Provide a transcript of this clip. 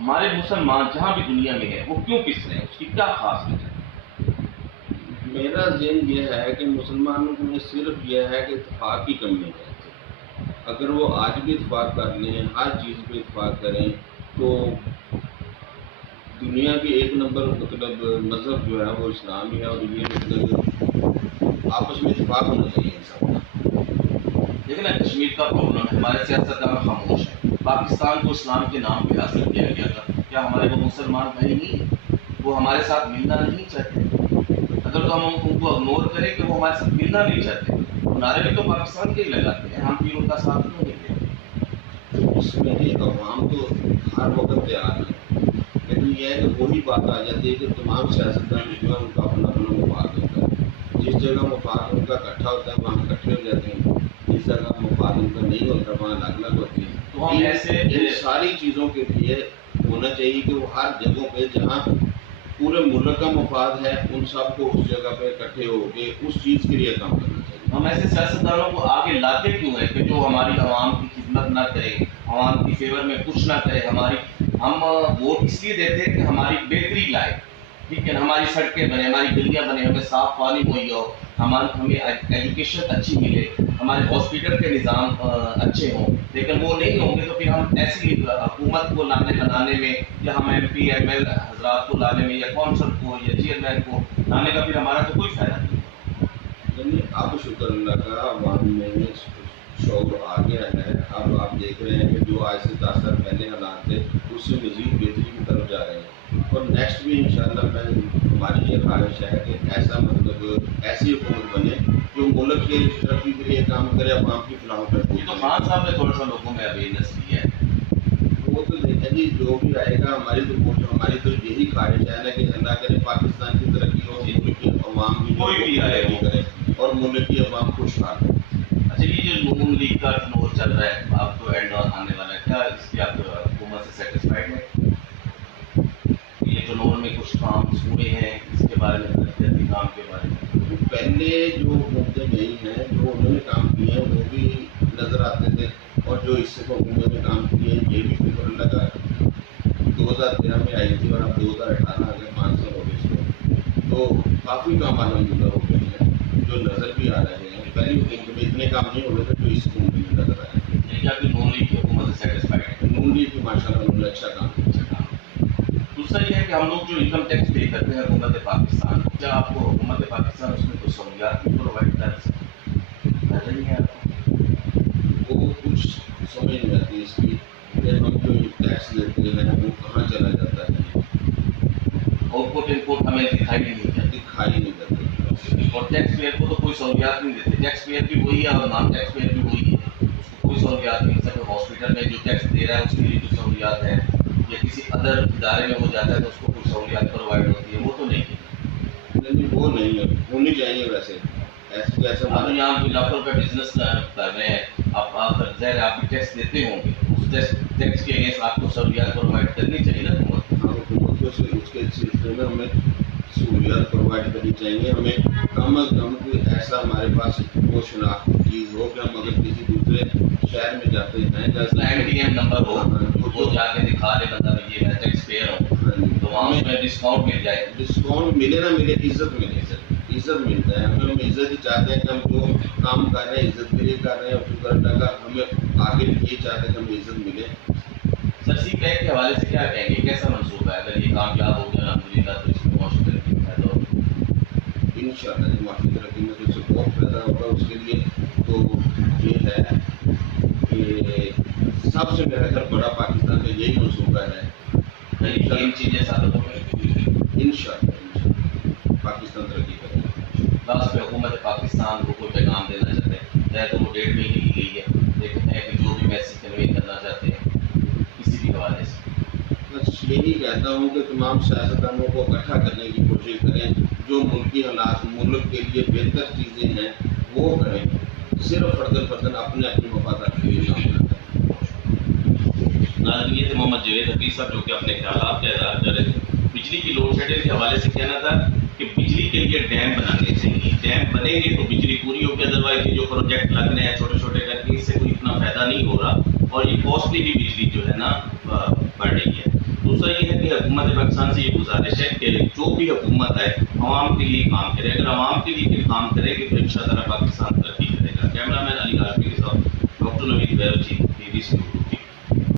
ہمارے مسلمان جہاں بھی دنیا میں ہیں وہ کیوں پس رہے ہیں، اس کی کیا خاص وجہ ہے؟ میرا ذہن یہ ہے کہ مسلمانوں میں صرف یہ ہے کہ اتفاق کی کمی ہے. اگر وہ آج بھی اتفاق کر لیں، ہر چیز پہ اتفاق کریں، تو دنیا کی ایک نمبر مطلب مذہب جو ہے وہ اسلام ہی ہے، اور یہ مطلب آپس میں اتفاق ہونا چاہیے انسان کا. لیکن کشمیر کا پرابلم ہے، ہمارے سیاستدان خاموش ہیں. پاکستان کو اسلام کے نام پہ حاصل کیا گیا تھا، کیا ہمارے وہ مسلمان بھائی نہیں، وہ ہمارے ساتھ ملنا نہیں چاہتے؟ اگر تو ہم ان کو اگنور کریں کہ وہ ہمارے ساتھ ملنا نہیں چاہتے، تو نعرے بھی تو پاکستان کے ہی لگاتے ہیں، ہم پھر ان کا ساتھ کیوں نہیں دیتے؟ اس میں عوام تو ہر وقت تیار ہے، لیکن یہ ہے کہ وہی بات آ جاتی ہے کہ تمام سیاستدان جو ہے ان کا اپنا اپنا مفاد ہوتا ہے. جس جگہ مفاد ان کا اکٹھا ہوتا ہے وہاں اکٹھے ہو جاتے ہیں، جس جگہ مفاد ان کا نہیں ہوتا وہاں الگ الگ ہوتے ہیں. تو ہم ایسے ان ساری چیزوں کے لیے ہونا چاہیے کہ وہ ہر جگہوں پہ جہاں پورے ملک کا مفاد ہے ان سب کو اس جگہ پہ اکٹھے ہو کے اس چیز کے لیے کام کرنا چاہیے. ہم ایسے سیاستدانوں کو آگے لاتے کیوں ہیں کہ جو ہماری عوام کی خدمت نہ کرے، عوام کی فیور میں کچھ نہ کرے؟ ہم ووٹ اس لیے دیتے ہیں کہ ہماری بہتری لائے، ٹھیک ہے، ہماری سڑکیں بنے، ہماری گلیاں بنے، ہمیں صاف پانی مہیا ہو، ہمیں ایجوکیشن اچھی ملے، ہمارے ہاسپٹل کے نظام اچھے ہوں. لیکن وہ نہیں ہوں گے تو پھر ہم ایسی حکومت کو بنانے میں، یا ہم ایم پی ایم ایل حضرات کو لانے میں، یا کونسل کو یا چیئرمین کو لانے کا پھر ہمارا تو کوئی فائدہ نہیں. یعنی اب شکر اللہ کا عوام میں شعور آ گیا ہے. اب آپ دیکھ رہے ہیں کہ جو آج سے 10 سال پہلے حالات تھے اس سے مزید بہتری کی طرف جا رہے ہیں، اور نیکسٹ بھی انشاءاللہ ہماری یہ خواہش ہے کہ ایسا مطلب ایسی حکومت بنے جو ملک کے ترقی کے لیے کام کرے، عوام کی فلاح و بہبود. تو خان صاحب نے تھوڑا سا لوگوں میں اویئرنیس دی ہے. وہ تو دیکھیں جی جو بھی آئے گا ہماری تو یہی خواہش ہے نا کہ اللہ کرے پاکستان کی ترقی ہو، ملک کی عوام کی کوئی بھی آئے وہ کرے اور ملک کی عوام خوشحال ہو. اچھا، یہ جو نون لیگ کا ٹنور چل رہا ہے، آپ کو اینڈ آنے والا ہے، کیا اس کی آپ حکومت سے سیٹسفائڈ ہیں؟ یہ ٹنور میں کچھ کام ہوئے ہیں، اس کے بارے میں ترقیاتی کام کے بارے میں پہلے جو حکومتیں گئی ہیں جو انہوں نے کام کیے ہیں وہ بھی نظر آتے تھے، اور جو اس سے حکومت نے کام کیے ہیں یہ بھی شکر لگا. 2013 میں آئی تھی اور اب 2018 آ گئے، 5 سال ہو گئے اس کو، تو کافی کام الحمدللہ ہو گئے ہیں جو نظر بھی آ رہے ہیں. پہلی حکومت میں اتنے کام نہیں ہو رہے تھے جو اس حکومت میں نظر آئے. یعنی کہ نون لیگ کی حکومت سے سیٹسفائڈ ہے؟ نون لیگ کی ماشاء اللہ انہوں نے اچھا کام کیا. دوسرا یہ ہے کہ ہم لوگ جو انکم ٹیکس پے کرتے ہیں حکومت پاکستان، کیا آپ کو حکومت پاکستان اس میں کچھ سہولیات بھی پرووائڈ کر نظر نہیں آ رہا؟ وہ کچھ سمجھ نہیں آتی اس کی کہ ہم جو ٹیکس دیتے ہیں وہ کہاں چلا جاتا ہے. آؤٹ پٹ انپوٹ ہمیں دکھائی نہیں دیتے، اور ٹیکس پیئر کو تو کوئی سہولیات نہیں دیتے. ٹیکس پیئر بھی وہی ہے اور نان ٹیکس پیئر بھی وہی ہے، اس کو کوئی سہولیات نہیں. سر ہاسپٹل میں جو ٹیکس دے رہا ہے اس کے لیے کچھ سہولیات ہے، یا کسی ادر ادارے میں وہ جاتا ہے تو اس کو کچھ سہولیات پرووائڈ ہوتی ہے، وہ تو نہیں ہے. وہ نہیں ہے، ہونی چاہیے. ویسے ایسا آپ یہاں پہ لاکھوں روپے بزنس کر رہے ہیں، آپ ظاہر آپ بھی ٹیکس دیتے ہوں گے، اس ٹیکس کے اگینسٹ آپ کو سہولیات پرووائڈ کرنی چاہیے نا حکومت. حکومت کو اس کے سلسلے میں ہمیں سہولیات پرووائڈ کرنی چاہیے. ہمیں کم از کم کوئی ایسا ہمارے پاس وہ شناخت چیز ہو کہ ہم اگر کسی دوسرے شہر میں جاتے ہیں MTM نمبر ہو، وہ جا کے دکھا دے بندہ یہ میں ٹیکس پیئر ہوں، تو وہاں ہمیں ڈسکاؤنٹ مل جائے. ڈسکاؤنٹ ملے نہ ملے، عزت ملے. عزت ملتا ہے ہم عزت ہی چاہتے ہیں کہ ہم جو کام کر رہے ہیں عزت کے لیے کر رہے ہیں، اور شکر اللہ کا ہمیں آگے یہ چاہتے ہیں کہ ہمیں عزت ملے. سر سی پیک کے حوالے سے کیا کہیں گے، کیسا منصوبہ ہے؟ اگر یہ کامیاب ہو گیا الحمدللہ تو اس میں معاشی ترقی کا فائدہ ہوگا انشاءاللہ. معاشی ترقی میں تو اس سے بہت فائدہ ہوگا. اس کے لیے تو یہ ہے کہ سب سے میرا خیال بڑا پاکستان میں یہی منصوبہ ہے. تین چیزیں ساتھ ہو گئی انشاءاللہ پاکستان ترقی کرے. لاسٹ پہ حکومت پاکستان کو کوئی پیغام دینا چاہتے ہیں، چاہے تو وہ ڈیٹ میں ہی کی گئی ہے، لیکن ہے کہ جو بھی میسج کنوے کرنا چاہتے ہیں کسی بھی حوالے سے. بس یہی کہتا ہوں کہ تمام سیاستدانوں کو اکٹھا کرنے کی کوشش کریں، جو ملکی حالات ملک کے لیے بہتر چیزیں ہیں وہ کریں، صرف فردن اپنے مفادات کے لیے کام کریں. ناظرین، یہ تھے محمد جاوید حفیظ صاحب جو کہ اپنے خیالات کا اظہار کر رہے تھے. بجلی کی لوڈ شیڈنگ کے حوالے سے کہنا تھا کہ بجلی کے لیے ڈیم بنانے چاہیے، ڈیم بنیں گے تو بجلی پوری ہوگی، ادروائز یہ جو پروجیکٹ لگ رہے ہیں چھوٹے چھوٹے کر کے اس سے کوئی اتنا فائدہ نہیں ہو رہا، اور یہ کاسٹلی بھی بجلی جو ہے نا بڑھ رہی ہے. دوسرا یہ ہے کہ حکومت پاکستان سے یہ گزارش ہے کہ جو بھی حکومت ہے عوام کے لیے کام کرے. اگر عوام کے لیے کام کرے گی تو انشاءاللہ پاکستان ترقی کرے گا. کیمرہ مین علی ہاشمی کے ساتھ ڈاکٹر نوید بہروچی, BBC.